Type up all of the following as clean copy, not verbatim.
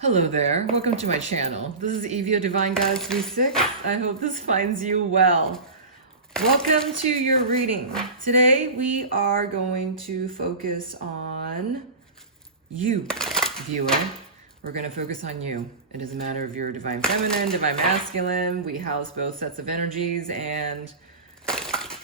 Hello there, welcome to my channel. This is Evia Divine Goddess V6. I hope this finds you well. Welcome to your reading. Today we are going to focus on you, viewer. We're going to focus on you. It doesn't matter if you're divine feminine, divine masculine. We house both sets of energies, and it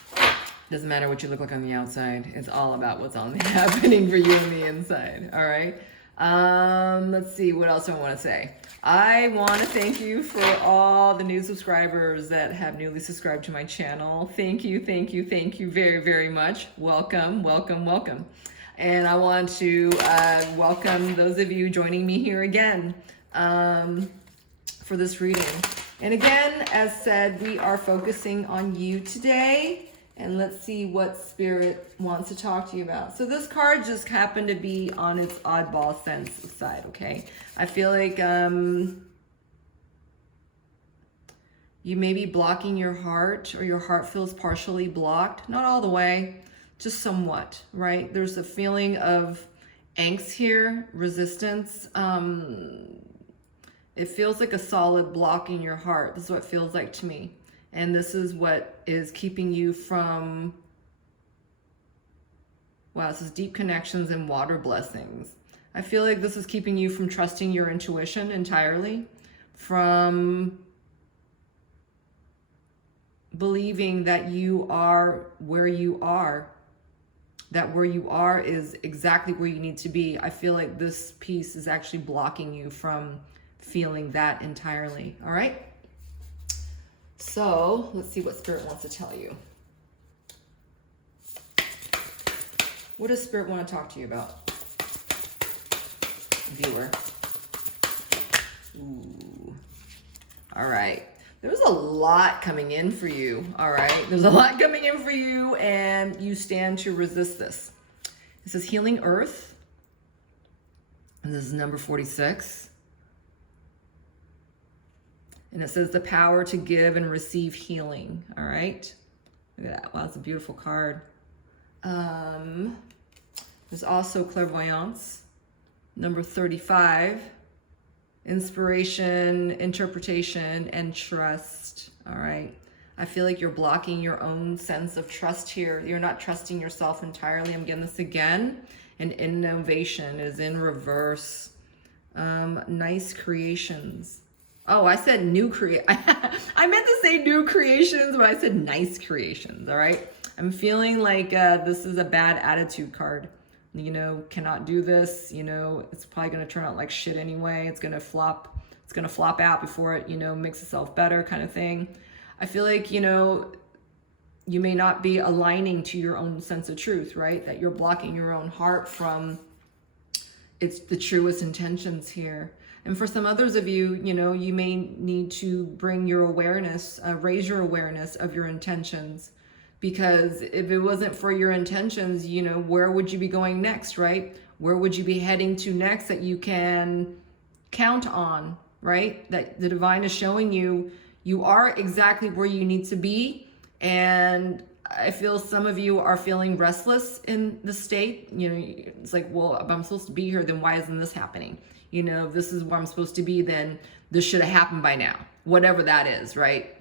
doesn't matter what you look like on the outside. It's all about what's happening for you on the inside. All right. Let's see, what else do I want to say? I want to thank you for all the new subscribers that have newly subscribed to my channel. Thank you very, very much. Welcome, welcome, welcome. And I want to welcome those of you joining me here again for this reading. And again, as said, we are focusing on you today. And let's see what Spirit wants to talk to you about. So this card just happened to be on its oddball sense side, okay? I feel like you may be blocking your heart, or your heart feels partially blocked. Not all the way, just somewhat, right? There's a feeling of angst here, resistance. It feels like a solid block in your heart. This is what it feels like to me. And this is what is keeping you from, wow, this is deep connections and water blessings. I feel like this is keeping you from trusting your intuition entirely, from believing that you are where you are, that where you are is exactly where you need to be. I feel like this piece is actually blocking you from feeling that entirely, all right? So let's see what Spirit wants to tell you. What does Spirit want to talk to you about, viewer? Ooh. All right. There's a lot coming in for you. All right. There's a lot coming in for you, and you stand to resist this. It says healing earth. And this is number 46. And it says the power to give and receive healing. All right. Look at that. Wow, it's a beautiful card. There's also clairvoyance. Number 35. Inspiration, interpretation, and trust. All right. I feel like you're blocking your own sense of trust here. You're not trusting yourself entirely. I'm getting this again. And innovation is in reverse. Nice creations. Oh, I said new I meant to say new creations, but I said nice creations, all right? I'm feeling like this is a bad attitude card. You know, cannot do this. You know, it's probably going to turn out like shit anyway. It's going to flop. It's going to flop out before it, you know, makes itself better kind of thing. I feel like, you know, you may not be aligning to your own sense of truth, right? That you're blocking your own heart from it's the truest intentions here. And for some others of you, you know, you may need to bring your awareness, raise your awareness of your intentions. Because if it wasn't for your intentions, you know, where would you be going next, right? Where would you be heading to next that you can count on, right? That the divine is showing you, you are exactly where you need to be. And I feel some of you are feeling restless in the state. You know, it's like, well, if I'm supposed to be here, then why isn't this happening? You know, if this is where I'm supposed to be, then this should have happened by now. Whatever that is, right?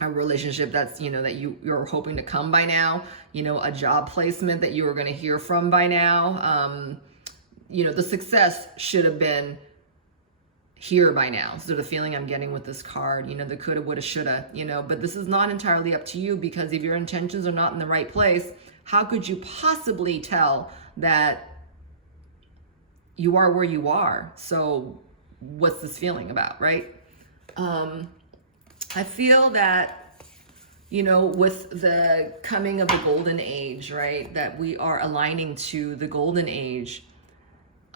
A relationship that's, you know, that you're hoping to come by now. You know, a job placement that you were going to hear from by now. You know, the success should have been here by now. So the feeling I'm getting with this card, you know, the coulda, woulda, shoulda, you know, but this is not entirely up to you, because if your intentions are not in the right place, how could you possibly tell that you are where you are? So what's this feeling about, right? I feel that, you know, with the coming of the golden age, right, that we are aligning to the golden age,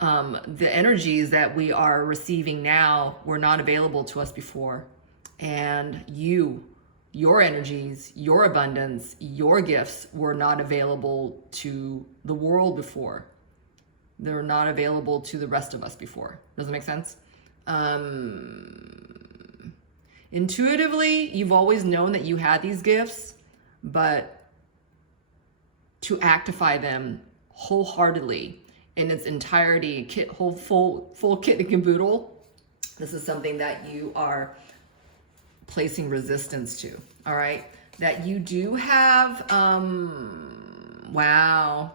the energies that we are receiving now were not available to us before. And your energies, your abundance, your gifts were not available to the world before. They were not available to the rest of us before. Does that make sense? Intuitively, you've always known that you had these gifts, but to actify them wholeheartedly in its entirety, full kit and caboodle, This is something that you are placing resistance to, all right? That you do have, wow.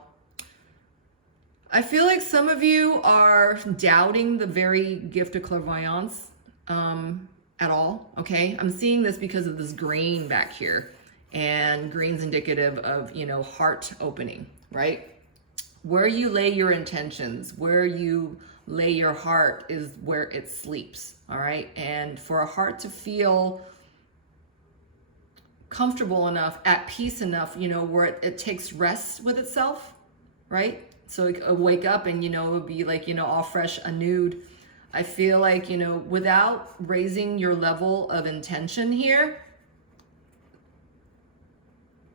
I feel like some of you are doubting the very gift of clairvoyance at all, okay? I'm seeing this because of this green back here, and green's indicative of, you know, heart opening, right? Where you lay your intentions, where you lay your heart is where it sleeps, all right? And for a heart to feel comfortable enough, at peace enough, you know, where it takes rest with itself, right? So it wake up and, you know, it would be like, you know, all fresh, anew. I feel like, you know, without raising your level of intention here,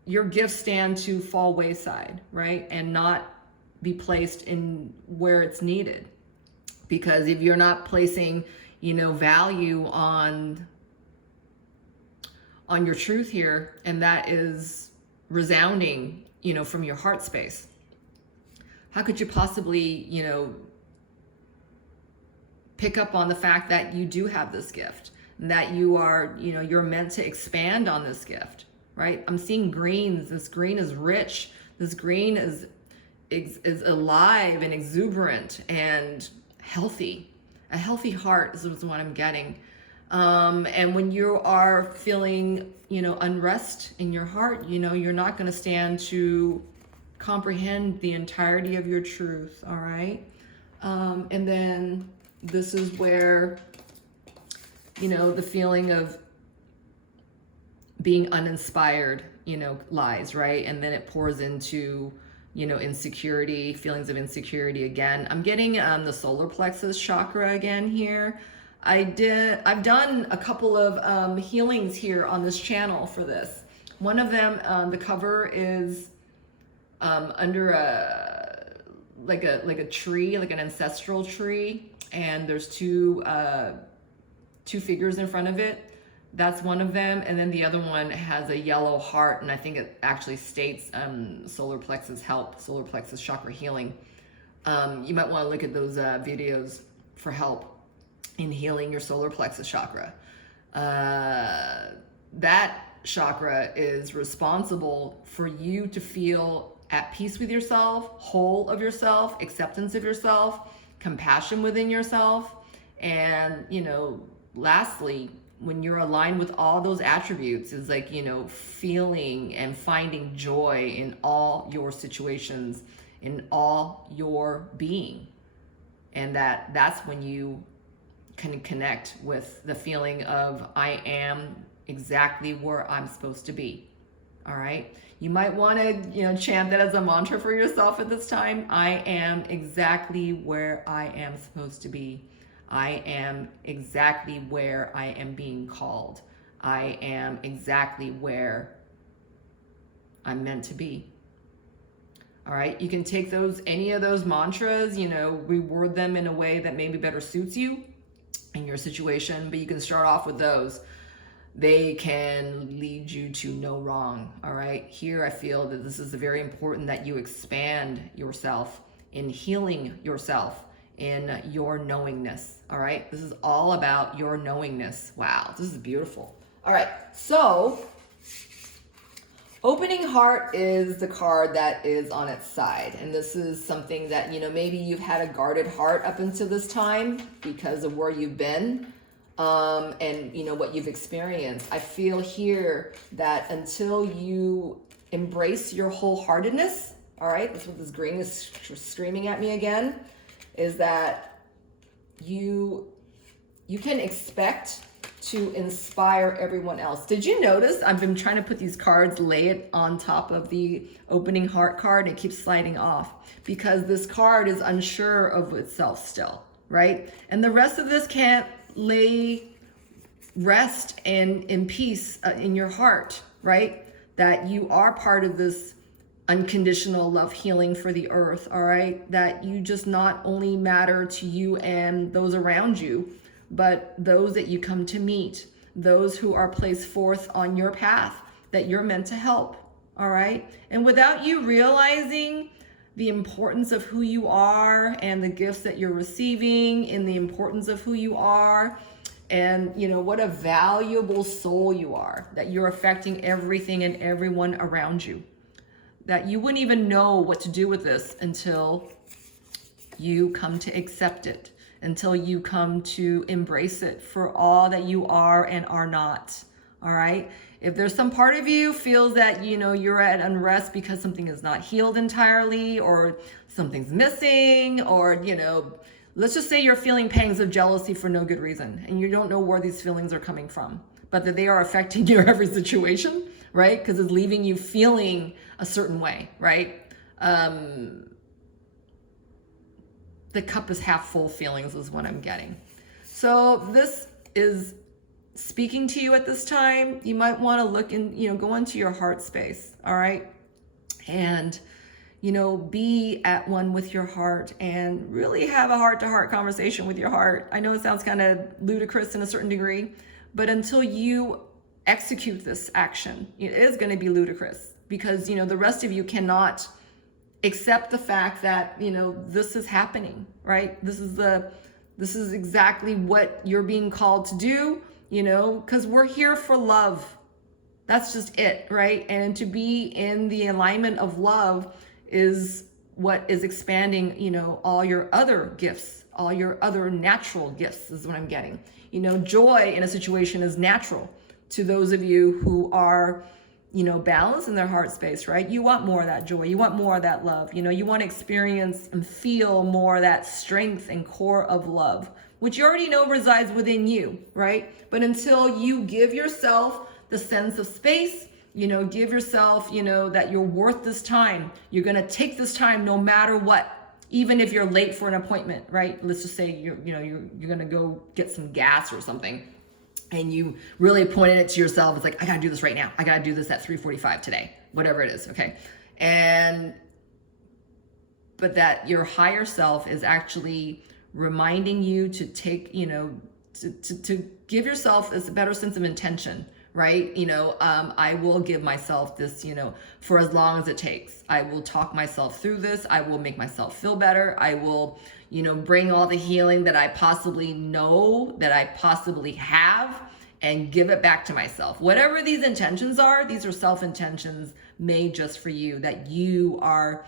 your gifts stand to fall wayside, right? And not be placed in where it's needed. Because if you're not placing, you know, value on your truth here, and that is resounding, you know, from your heart space, how could you possibly, you know, pick up on the fact that you do have this gift, and that you are, you know, you're meant to expand on this gift, right? I'm seeing greens. This green is rich. This green is alive and exuberant and healthy. A healthy heart is what I'm getting. And when you are feeling, you know, unrest in your heart, you know, you're not going to stand to comprehend the entirety of your truth, all right? And then this is where, you know, the feeling of being uninspired, you know, lies, right? And then it pours into, you know, insecurity, feelings of insecurity again. I'm getting the solar plexus chakra again here. I've done a couple of healings here on this channel for this. One of them, the cover is under like a tree, like an ancestral tree, and there's two figures in front of it. That's one of them, and then the other one has a yellow heart, and I think it actually states solar plexus help, solar plexus chakra healing. You might want to look at those videos for help in healing your solar plexus chakra. That chakra is responsible for you to feel at peace with yourself, whole of yourself, acceptance of yourself, compassion within yourself, and, you know, lastly, when you're aligned with all those attributes, is like, you know, feeling and finding joy in all your situations, in all your being. And that's when you can connect with the feeling of, I am exactly where I'm supposed to be. All right. You might want to, you know, chant that as a mantra for yourself at this time. I am exactly where I am supposed to be. I am exactly where I am being called. I am exactly where I'm meant to be. All right. You can take any of those mantras, you know, reword them in a way that maybe better suits you in your situation, but you can start off with those. They can lead you to no wrong, all right? Here, I feel that this is very important that you expand yourself in healing yourself in your knowingness, all right? This is all about your knowingness. Wow, this is beautiful. All right, so opening heart is the card that is on its side. And this is something that, you know, maybe you've had a guarded heart up until this time because of where you've been. And you know what you've experienced. I feel here that until you embrace your wholeheartedness, all right, that's what this green is screaming at me again, is that you can expect to inspire everyone else. Did you notice I've been trying to put these cards, lay it on top of the opening heart card, and it keeps sliding off because this card is unsure of itself still, right? And the rest of this can't rest and in peace in your heart, right? That you are part of this unconditional love healing for the earth, all right? That you just not only matter to you and those around you, but those that you come to meet, those who are placed forth on your path that you're meant to help, all right? And without you realizing the importance of who you are and the gifts that you're receiving, in the importance of who you are, and what a valuable soul you are, that you're affecting everything and everyone around you, that you wouldn't even know what to do with this until you come to accept it, until you come to embrace it for all that you are and are not. All right. If there's some part of you feels that, you're at unrest because something is not healed entirely, or something's missing, or, let's just say you're feeling pangs of jealousy for no good reason, and you don't know where these feelings are coming from, but that they are affecting your every situation, right? Because it's leaving you feeling a certain way, right? The cup is half full feelings is what I'm getting. So this is speaking to you at this time. You might want to look in, go into your heart space, all right? And, be at one with your heart and really have a heart-to-heart conversation with your heart. I know it sounds kind of ludicrous in a certain degree, but until you execute this action, it is going to be ludicrous, because, the rest of you cannot accept the fact that, this is happening, right? This is exactly what you're being called to do, because we're here for love. That's just it, right? And to be in the alignment of love is what is expanding, all your other gifts, all your other natural gifts is what I'm getting. Joy in a situation is natural to those of you who are, balanced in their heart space, right? You want more of that joy. You want more of that love. You want to experience and feel more of that strength and core of love, which you already know resides within you, right? But until you give yourself the sense of space, give yourself, that you're worth this time. You're going to take this time no matter what, even if you're late for an appointment, right? Let's just say you're going to go get some gas or something, and you really pointed it to yourself. It's like, I got to do this right now. I got to do this at 3:45 today, whatever it is. Okay. But that your higher self is actually reminding you to take, to give yourself this better sense of intention, right? I will give myself this, for as long as it takes. I will talk myself through this. I will make myself feel better. I will, bring all the healing that I possibly know, that I possibly have, and give it back to myself. Whatever these intentions are, these are self-intentions made just for you, that you are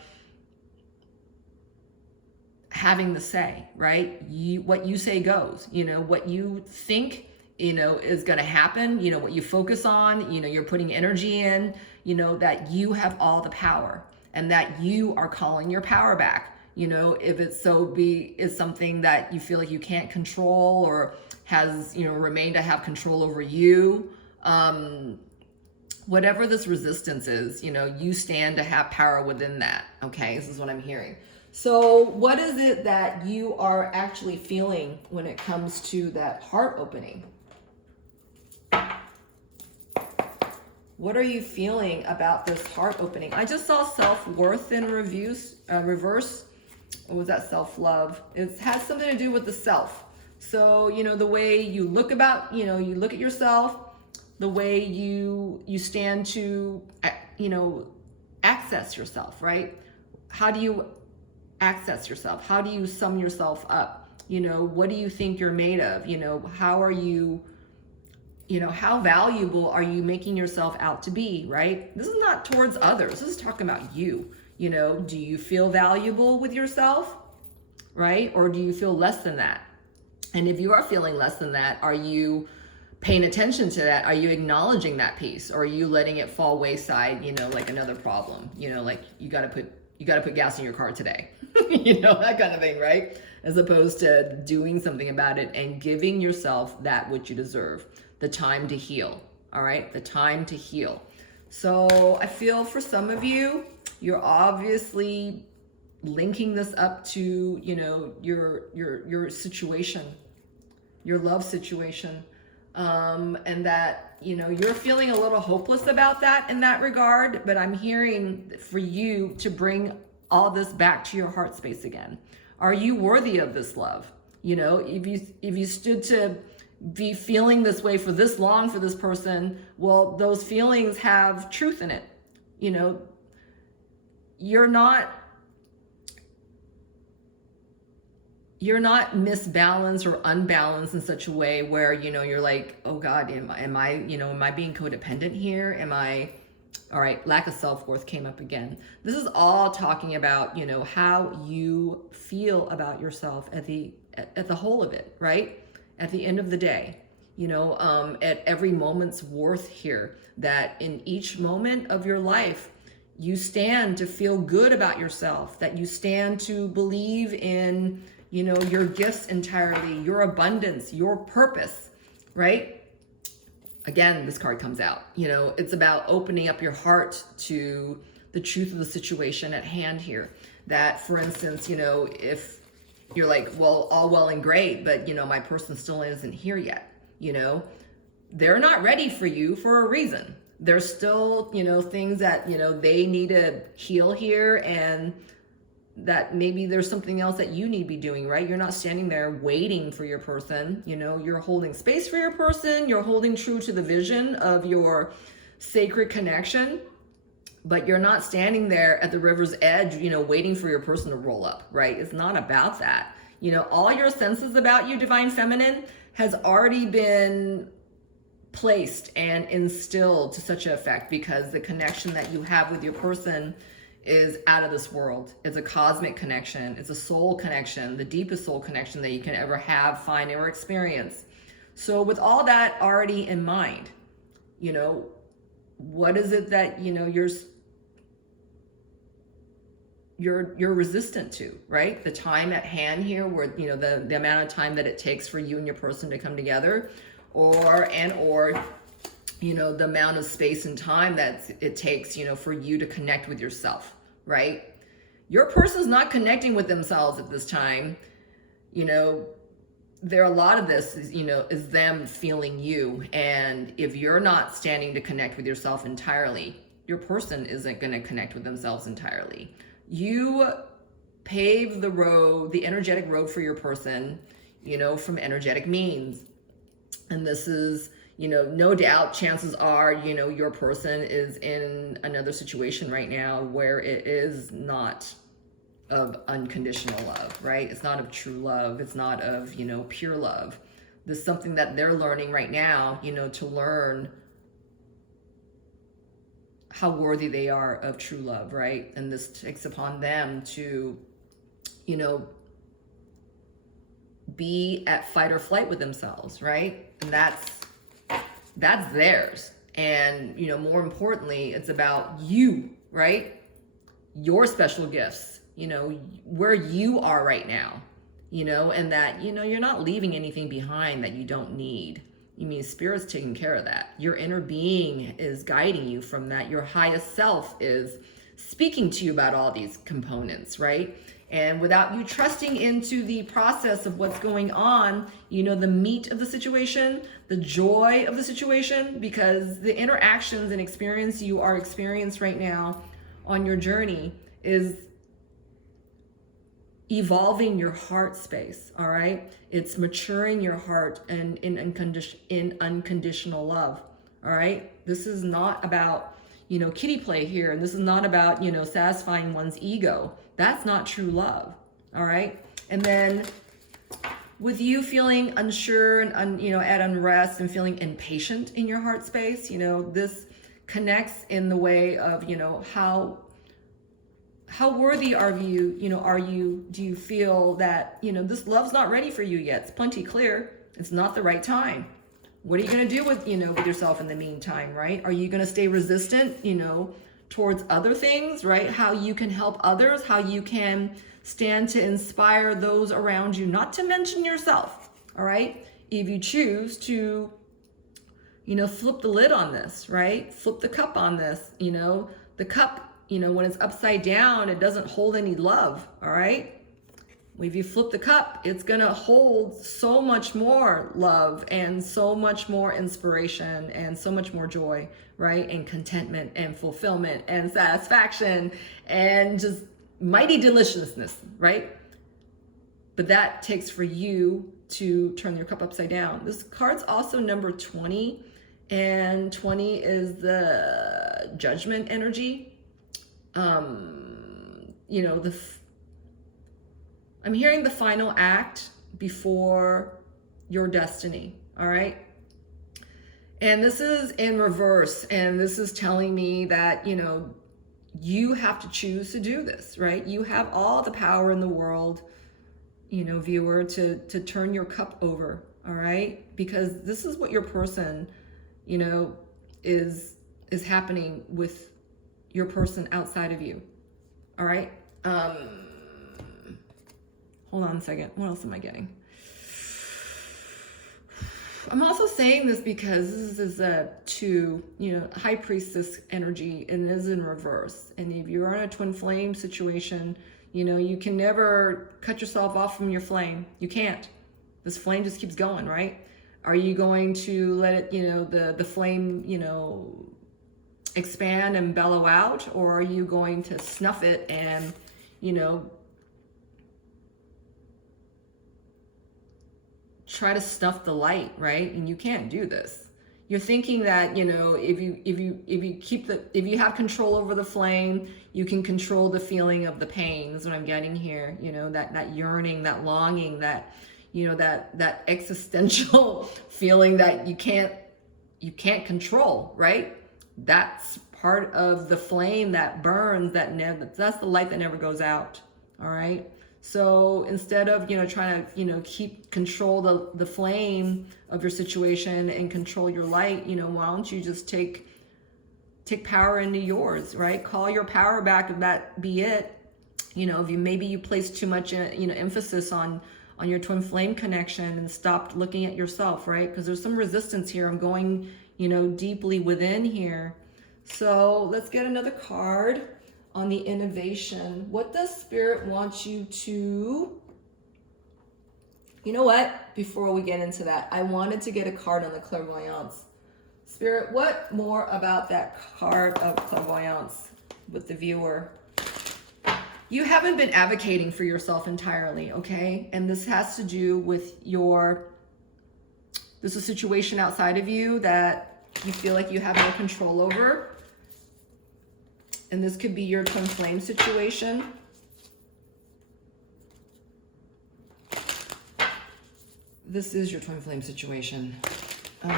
having the say, right? What you say goes, what you think, is going to happen, what you focus on, you're putting energy in, that you have all the power, and that you are calling your power back. If it's is something that you feel like you can't control, or has, remained to have control over you, whatever this resistance is, you stand to have power within that. Okay. This is what I'm hearing. So what is it that you are actually feeling when it comes to that heart opening? What are you feeling about this heart opening? I just saw self-worth in reverse. What was that? Self-love. It has something to do with the self. So, the way you look you look at yourself, the way you stand to, access yourself, right? How do you access yourself? How do you sum yourself up? What do you think you're made of? How are you, how valuable are you making yourself out to be, right? This is not towards others. This is talking about you. Do you feel valuable with yourself, right? Or do you feel less than that? And if you are feeling less than that, are you paying attention to that? Are you acknowledging that piece? Or are you letting it fall wayside, like another problem? Like you got to put gas in your car today, that kind of thing, right? As opposed to doing something about it and giving yourself that which you deserve, the time to heal. All right, the time to heal. So I feel for some of you, you're obviously linking this up to, your situation, your love situation, and that, you're feeling a little hopeless about that in that regard. But I'm hearing for you to bring all this back to your heart space again. Are you worthy of this love? If you stood to be feeling this way for this long for this person, well, those feelings have truth in it. You're not you're not misbalanced or unbalanced in such a way where, you're like, oh God, am I being codependent here? All right, lack of self-worth came up again. This is all talking about, how you feel about yourself at the whole of it, right? At the end of the day, at every moment's worth here, that in each moment of your life, you stand to feel good about yourself, that you stand to believe in, your gifts entirely, your abundance, your purpose, right? Again, this card comes out, it's about opening up your heart to the truth of the situation at hand here. That, for instance, if you're like, well, all well and great, but, my person still isn't here yet, they're not ready for you for a reason. There's still, things that, they need to heal here, and that maybe there's something else that you need to be doing, right? You're not standing there waiting for your person, you're holding space for your person, you're holding true to the vision of your sacred connection, but you're not standing there at the river's edge, waiting for your person to roll up, right? It's not about that. All your senses about you, Divine Feminine, has already been placed and instilled to such an effect, because the connection that you have with your person is out of this world. It's a cosmic connection. It's a soul connection, the deepest soul connection that you can ever have, find, or experience. So with all that already in mind, what is it that, you're resistant to, right? The time at hand here, where, the amount of time that it takes for you and your person to come together, or the amount of space and time that it takes, for you to connect with yourself, right? Your person's not connecting with themselves at this time. There, a lot of this is, is them feeling you. And if you're not standing to connect with yourself entirely, your person isn't going to connect with themselves entirely. You pave the road, the energetic road for your person, from energetic means. And this is, no doubt, chances are, your person is in another situation right now where it is not of unconditional love, right? It's not of true love. It's not of, pure love. This is something that they're learning right now, to learn how worthy they are of true love, right? And this takes upon them to, be at fight or flight with themselves, right? And that's theirs. And, more importantly, it's about you, right? Your special gifts, where you are right now, and that, you're not leaving anything behind that you don't need. Spirit's taking care of that. Your inner being is guiding you from that. Your highest self is speaking to you about all these components, right? And without you trusting into the process of what's going on, the meat of the situation, the joy of the situation, because the interactions and experience you are experiencing right now on your journey is evolving your heart space, all right? It's maturing your heart and in unconditional love, all right? This is not about, kiddie play here, and this is not about, satisfying one's ego. That's not true love, all right? And then with you feeling unsure and, at unrest and feeling impatient in your heart space, this connects in the way of, how worthy are you, do you feel that, this love's not ready for you yet? It's plenty clear. It's not the right time. What are you going to do with, with yourself in the meantime, right? Are you going to stay resistant, towards other things, right? How you can help others, how you can stand to inspire those around you, not to mention yourself, all right? If you choose to, flip the lid on this, right? Flip the cup on this, the cup, when it's upside down, it doesn't hold any love, all right? If you flip the cup, it's gonna hold so much more love and so much more inspiration and so much more joy, right? And contentment and fulfillment and satisfaction and just mighty deliciousness, right? But that takes for you to turn your cup upside down. This card's also number 20, and 20 is the judgment energy. I'm hearing the final act before your destiny, all right? And this is in reverse, and this is telling me that, you know, you have to choose to do this, right? You have all the power in the world, you know, viewer, to turn your cup over, all right? Because this is what your person, you know, is happening with your person outside of you, all right? Hold on a second. What else am I getting? I'm also saying this because this is a two, you know, high priestess energy, and it is in reverse. And if you're in a twin flame situation, you know, you can never cut yourself off from your flame. You can't. This flame just keeps going, right? Are you going to let it, you know, the flame, you know, expand and bellow out, or are you going to snuff it and, you know, try to snuff the light, right? And you can't do this. You're thinking that, you know, if you have control over the flame, you can control the feeling of the pain. Is what I'm getting here. You know, that yearning, that longing, that, you know, that existential feeling that you can't control, right? That's part of the flame that burns, that's the light that never goes out. All right. So instead of, you know, trying to, you know, control the flame of your situation and control your light, you know, why don't you just take power into yours, right? Call your power back, if that be it. You know, if maybe you place too much, you know, emphasis on your twin flame connection and stopped looking at yourself, right? Because there's some resistance here. I'm going, you know, deeply within here. So let's get another card on the innovation. What does Spirit want you to... You know what? Before we get into that, I wanted to get a card on the clairvoyance. Spirit, what more about that card of clairvoyance with the viewer? You haven't been advocating for yourself entirely, okay? And this has to do with there's a situation outside of you that you feel like you have no control over. And this could be your twin flame situation. This is your twin flame situation. All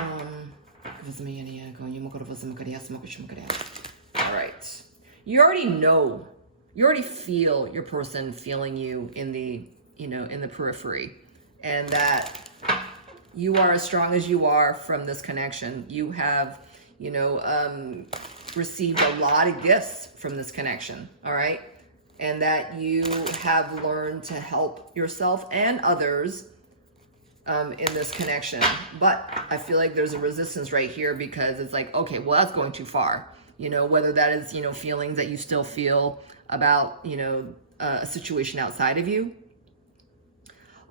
right. You already know. You already feel your person feeling you in the, you know, in the periphery. And that you are as strong as you are from this connection. You have, you know, received a lot of gifts from this connection, all right? And that you have learned to help yourself and others in this connection. But I feel like there's a resistance right here because it's like, okay, well, that's going too far. You know, whether that is, you know, feelings that you still feel about, you know, a situation outside of you.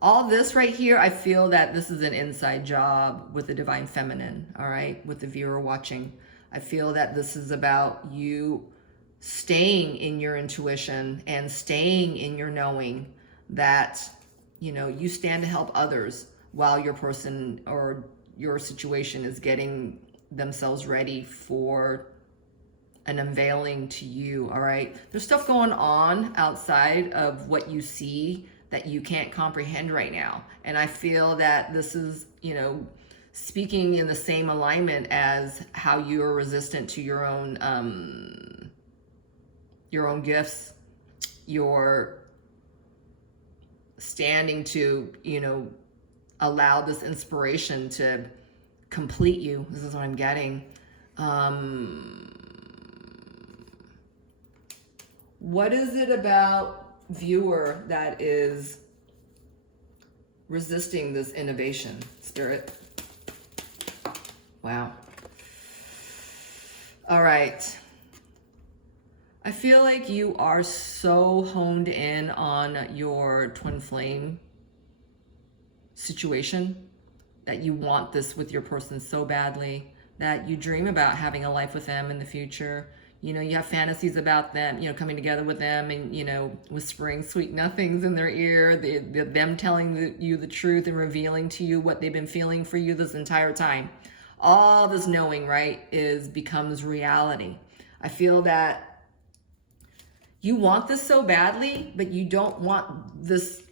All this right here, I feel that this is an inside job with the divine feminine, all right, with the viewer watching. I feel that this is about you staying in your intuition and staying in your knowing that, you know, you stand to help others while your person or your situation is getting themselves ready for an unveiling to you, all right? There's stuff going on outside of what you see that you can't comprehend right now. And I feel that this is, you know, speaking in the same alignment as how you are resistant to your own gifts, your standing to, you know, allow this inspiration to complete you. This is what I'm getting. What is it about viewer that is resisting this innovation, Spirit? Wow. All right. I feel like you are so honed in on your twin flame situation that you want this with your person so badly that you dream about having a life with them in the future. You know, you have fantasies about them, you know, coming together with them and, you know, whispering sweet nothings in their ear, them telling you the truth and revealing to you what they've been feeling for you this entire time. All this knowing, right, becomes reality. I feel that you want this so badly, but you don't want this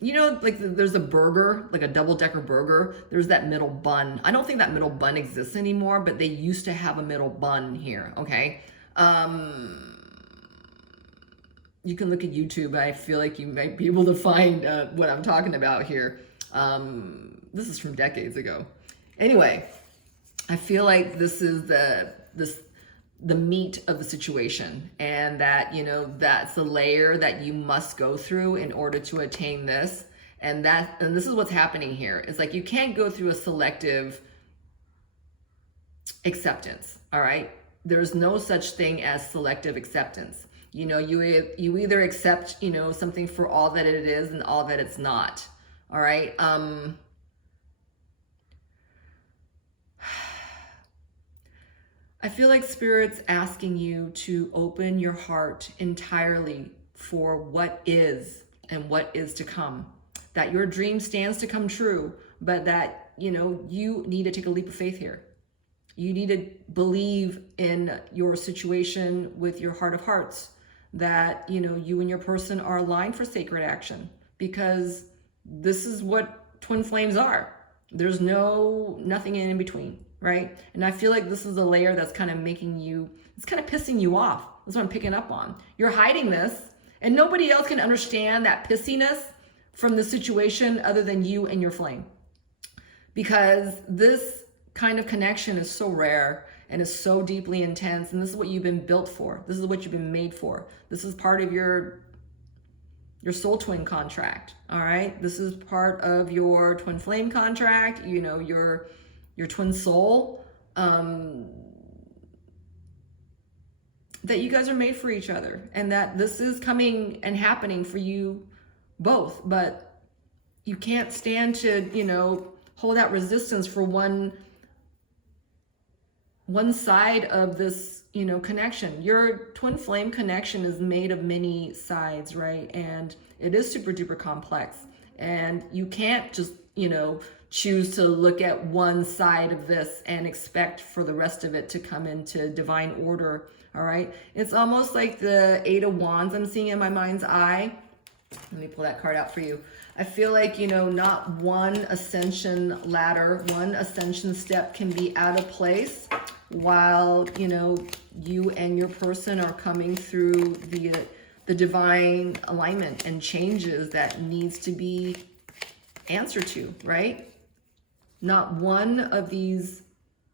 you know, like there's a burger, like a double-decker burger. There's that middle bun. I don't think that middle bun exists anymore, but they used to have a middle bun here, okay? You can look at YouTube. I feel like you might be able to find what I'm talking about here. This is from decades ago. Anyway, I feel like this is the meat of the situation, and that, you know, that's the layer that you must go through in order to attain this. And this is what's happening here. It's like you can't go through a selective acceptance. All right, there's no such thing as selective acceptance. You know, you either accept, you know, something for all that it is and all that it's not. All right. I feel like Spirit's asking you to open your heart entirely for what is and what is to come. That your dream stands to come true, but that, you know, you need to take a leap of faith here. You need to believe in your situation with your heart of hearts, that, you know, you and your person are aligned for sacred action, because this is what twin flames are. There's nothing in between. Right? And I feel like this is a layer that's kind of making you, it's kind of pissing you off. That's what I'm picking up on. You're hiding this, and nobody else can understand that pissiness from the situation other than you and your flame. Because this kind of connection is so rare and is so deeply intense, and this is what you've been built for. This is what you've been made for. This is part of your soul twin contract. All right? This is part of your twin flame contract, you know, your twin soul, that you guys are made for each other, and that this is coming and happening for you both. But you can't stand to, you know, hold out resistance for one side of this, you know, connection. Your twin flame connection is made of many sides, right? And it is super duper complex, and you can't just, you know, choose to look at one side of this and expect for the rest of it to come into divine order. All right, it's almost like the Eight of Wands I'm seeing in my mind's eye. Let me pull that card out for you. I feel like, you know, not one ascension ladder, one ascension step can be out of place while, you know, you and your person are coming through the divine alignment and changes that needs to be answered to, right? Not one of these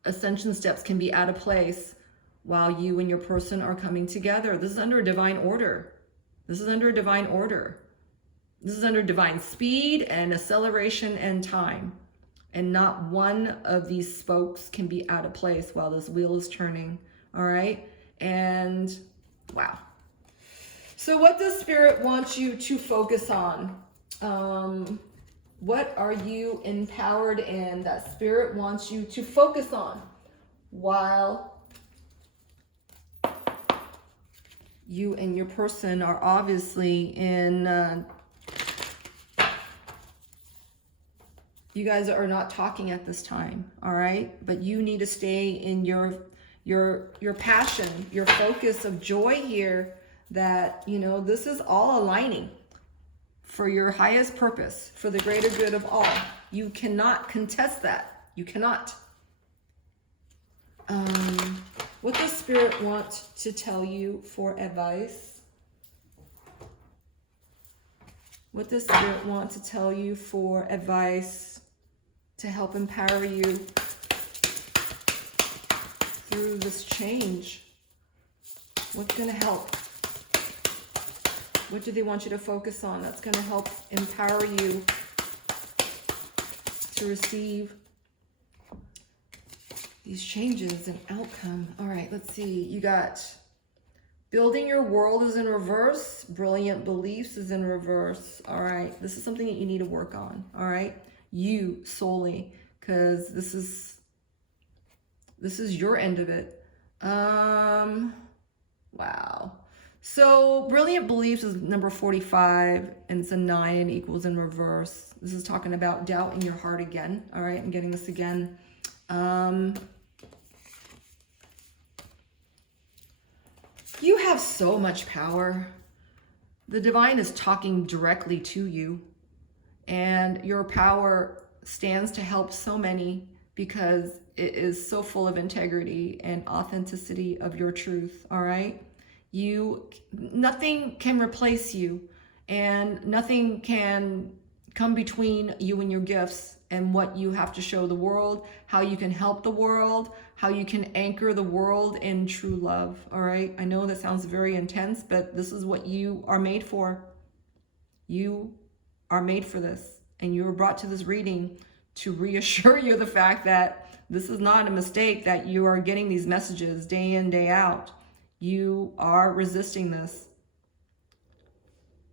ascension steps can be out of place while you and your person are coming together. This is under a divine order. This is under a divine order. This is under divine speed and acceleration and time. And not one of these spokes can be out of place while this wheel is turning. All right? And wow. So what does Spirit want you to focus on? What are you empowered in that Spirit wants you to focus on while you and your person are obviously in, you guys are not talking at this time, all right? But you need to stay in your passion, your focus of joy here, that, you know, this is all aligning for your highest purpose, for the greater good of all. You cannot contest that. You cannot. What does Spirit want to tell you for advice? What does Spirit want to tell you for advice to help empower you through this change? What's going to help? What do they want you to focus on that's going to help empower you to receive these changes and outcome? All right, let's see. You got building your world is in reverse. Brilliant beliefs is in reverse. All right, this is something that you need to work on. All right, you solely, because this is your end of it. Wow. So brilliant beliefs is number 45, and it's a 9, equals in reverse. This is talking about doubt in your heart again. All right, I'm getting this again. You have so much power. The divine is talking directly to you. And your power stands to help so many because it is so full of integrity and authenticity of your truth, all right? Nothing can replace you, and nothing can come between you and your gifts and what you have to show the world, how you can help the world, how you can anchor the world in true love, all right? I know that sounds very intense, but this is what you are made for. You are made for this, and you were brought to this reading to reassure you of the fact that this is not a mistake, that you are getting these messages day in, day out. You are resisting this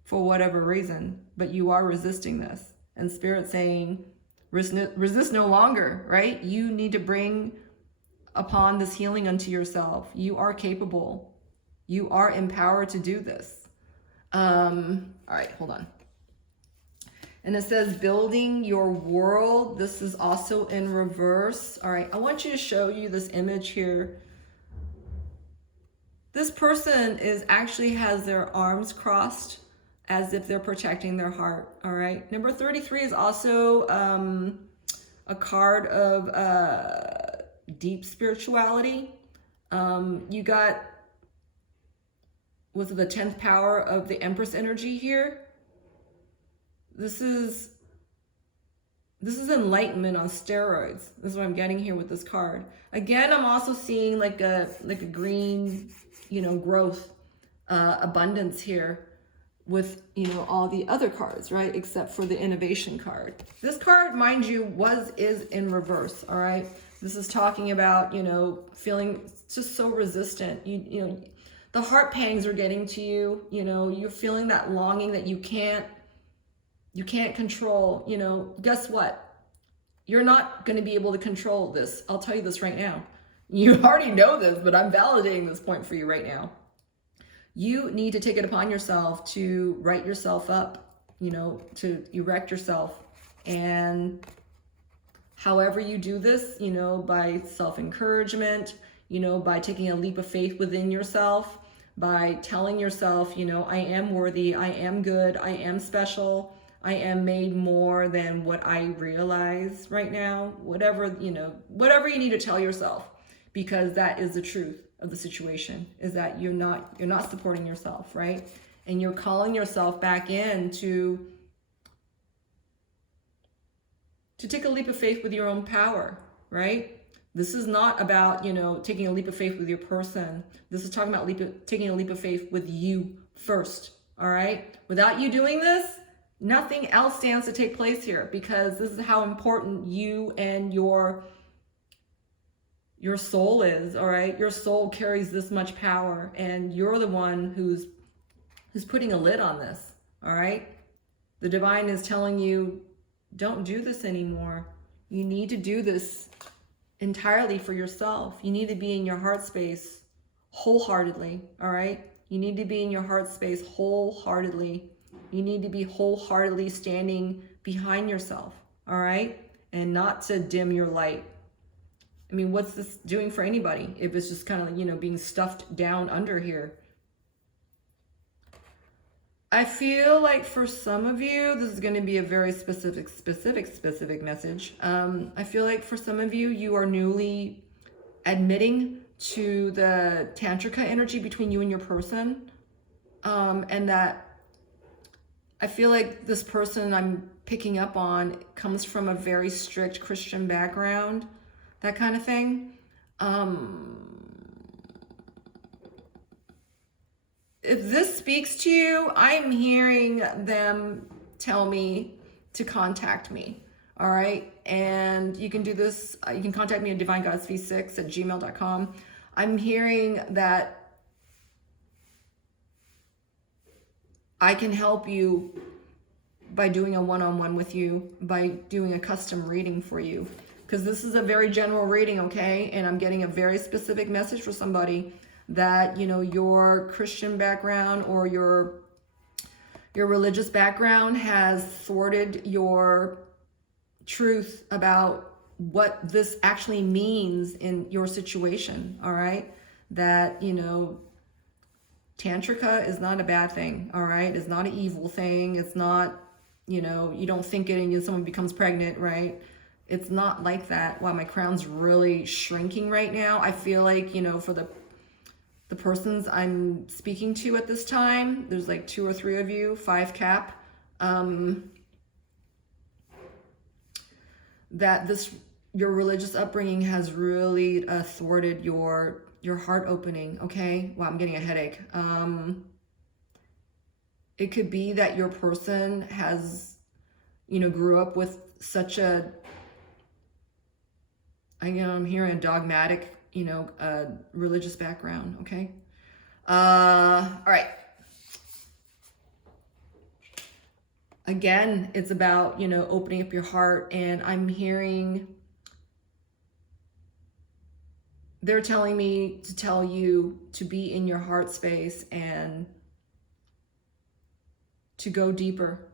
for whatever reason, but you are resisting this. And Spirit saying, resist no longer, right? You need to bring upon this healing unto yourself. You are capable. You are empowered to do this. All right, hold on. And it says building your world. This is also in reverse. All right, I want you to show you this image here. This person actually has their arms crossed as if they're protecting their heart. All right. Number 33 is also a card of deep spirituality. You got, was it the 10th power of the Empress energy here? This is enlightenment on steroids. This is what I'm getting here with this card. Again, I'm also seeing like a green, growth, abundance here with, all the other cards, right? Except for the innovation card. This card, mind you, is in reverse, all right? This is talking about, feeling just so resistant. The heart pangs are getting to you, you're feeling that longing that you can't control. Guess what? You're not going to be able to control this. I'll tell you this right now. You already know this, but I'm validating this point for you right now. You need to take it upon yourself to write yourself up, to erect yourself. And however you do this, by self-encouragement, by taking a leap of faith within yourself, by telling yourself, I am worthy, I am good, I am special, I am made more than what I realize right now. Whatever you need to tell yourself, because that is the truth of the situation, is that you're not supporting yourself, right? And you're calling yourself back in to take a leap of faith with your own power, right? This is not about, taking a leap of faith with your person. This is talking about taking a leap of faith with you first, all right? Without you doing this, nothing else stands to take place here, because this is how important you and your soul is, all right? Your soul carries this much power, and you're the one who's putting a lid on this, all right? The divine is telling you, don't do this anymore. You need to do this entirely for yourself. You need to be in your heart space wholeheartedly, all right? You need to be in your heart space wholeheartedly. You need to be wholeheartedly standing behind yourself, all right? And not to dim your light. I mean, what's this doing for anybody if it's just kind of, being stuffed down under here? I feel like for some of you, this is going to be a very specific message. I feel like for some of you, you are newly admitting to the tantrika energy between you and your person. And that I feel like this person I'm picking up on comes from a very strict Christian background, that kind of thing. If this speaks to you, I'm hearing them tell me to contact me, all right? And you can do this, you can contact me at divinegoddessv6@gmail.com. I'm hearing that I can help you by doing a one-on-one with you, by doing a custom reading for you. Because this is a very general reading, okay? And I'm getting a very specific message for somebody that, your Christian background or your religious background has thwarted your truth about what this actually means in your situation, all right? That, tantrika is not a bad thing, all right? It's not an evil thing. It's not, you know, you don't think it and someone becomes pregnant, right? It's not like that. Wow, my crown's really shrinking right now. I feel like, you know, for the persons I'm speaking to at this time, there's like 2 or 3 of you, 5 cap, that your religious upbringing has really thwarted your heart opening, okay? Wow, I'm getting a headache. It could be that your person has, you know, grew up with such a, I'm hearing a dogmatic, you know, religious background, okay? All right. Again, it's about, you know, opening up your heart, and I'm hearing, they're telling me to tell you to be in your heart space and to go deeper,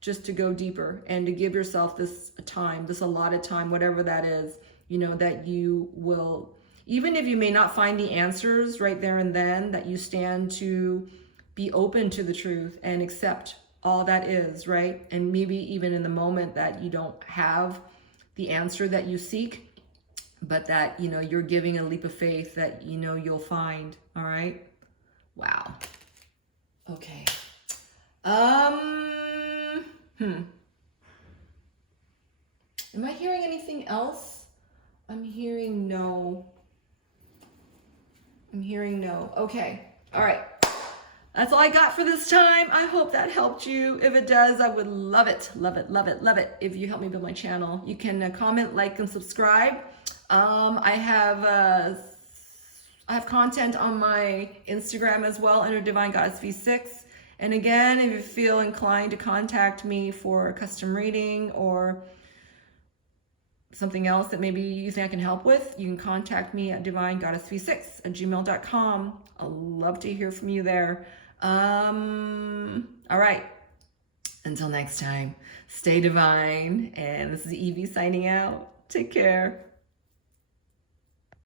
just to go deeper, and to give yourself this time, this allotted time, whatever that is, you know, that you will, even if you may not find the answers right there and then, that you stand to be open to the truth and accept all that is, right? And maybe even in the moment that you don't have the answer that you seek, but that, you know, you're giving a leap of faith that, you know, you'll find. All right. Wow. Okay. Am I hearing anything else? I'm hearing no. I'm hearing no. Okay. All right. That's all I got for this time. I hope that helped you. If it does, I would love it, love it, love it, love it if you help me build my channel. You can comment, like, and subscribe. I have content on my Instagram as well under Divine Goddess V6. And again, if you feel inclined to contact me for a custom reading or something else that maybe you think I can help with, you can contact me at divinegoddessv6@gmail.com. I'll love to hear from you there. All right. Until next time, stay divine. And this is Evie signing out. Take care.